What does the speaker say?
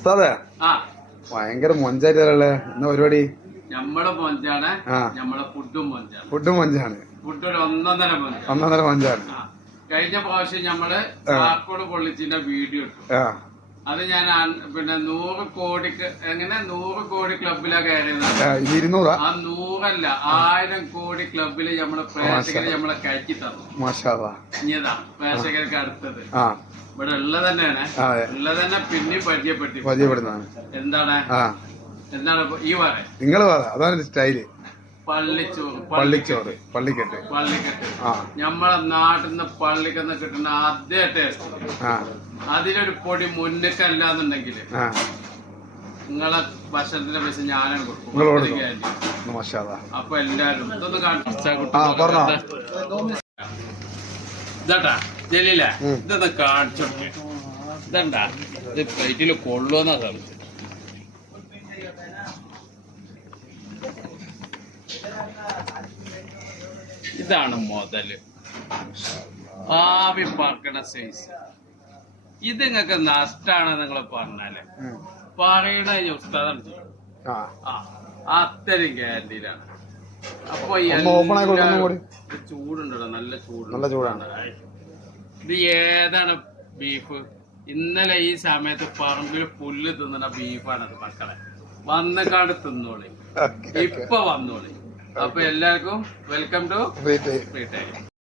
ഉസ്താദേ ഭയങ്കര മൊഞ്ചായിട്ടല്ലേ എന്നാ പരിപാടി? നമ്മളെ മൊഞ്ചാണ്, നമ്മളെ ഫുഡും മൊഞ്ചാണ്. ഫുഡും മൊഞ്ചാണ്, ഫുഡ് ഒന്നൊന്നര മൊഞ്ചാണ്. കഴിഞ്ഞ പ്രാവശ്യം നമ്മള് ചാക്കോട് പൊള്ളിച്ചിന്റെ വീഡിയോ ഇട്ടു. അത് ഞാൻ പിന്നെ 100 കോടിക്ക് 100 കോടി ക്ലബിലാ കയറിയത്. 200 ആ 100 അല്ല 1000 കോടി ക്ലബില് നമ്മളെ പ്രേക്ഷകര് നമ്മളെ കയറ്റി തന്നു. ഇനിയതാ പ്രേക്ഷകർക്ക് അടുത്തത് ഇവിടെ ഉള്ളത് തന്നെയാണ്. ഉള്ളത് തന്നെ പിന്നെയും പരിചയപ്പെടുന്നതാണ്. എന്താണ് ഈ പറയാ നിങ്ങൾ അതാണ് സ്റ്റൈല്. പള്ളിച്ചോറ്, പള്ളിക്കെട്ട്. നമ്മളെ നാട്ടിൽ നിന്ന് പള്ളിക്കെന്ന് കിട്ടുന്ന അതേ ടേസ്റ്റ്. അതിലൊരു പൊടി മുന്നക്കല്ലാന്നുണ്ടെങ്കിൽ നിങ്ങളെ ഭക്ഷണത്തിന്റെ പൈസ ഞാനാണ് കൊടുക്കും. അപ്പൊ എല്ലാരും ഇതൊന്ന് ഇതാട്ടാ ജലീല, ഇതൊന്ന് കാണിച്ചു. ഇതണ്ടാ, ഇത് പ്ലേറ്റില് കൊള്ളുവെന്നാ കാണിച്ചു. ഇതാണ് മുതല്, ആവി പറക്കണ സൈസ്. ഇത് നിങ്ങക്ക് നഷ്ടാണ് നിങ്ങൾ പറഞ്ഞാല് പറയണ ഉസ്താദാണ് ചെയ്യും. അത്രയും ഗ്യാരണ്ടിയിലാണ്. അപ്പൊ ചൂടുണ്ടോ? നല്ല ചൂടാണ്. ഇത് ഏതാണ് ബീഫ്? ഇന്നലെ ഈ സമയത്ത് പറമ്പിൽ പുല്ല് തിന്നണ ബീഫാണത് മക്കളെ. വന്നക്കാട് തിന്നോളി, ഇപ്പൊ വന്നോളി. അപ്പൊ എല്ലാവർക്കും വെൽക്കം ടു ഫ്രീ ടൈം.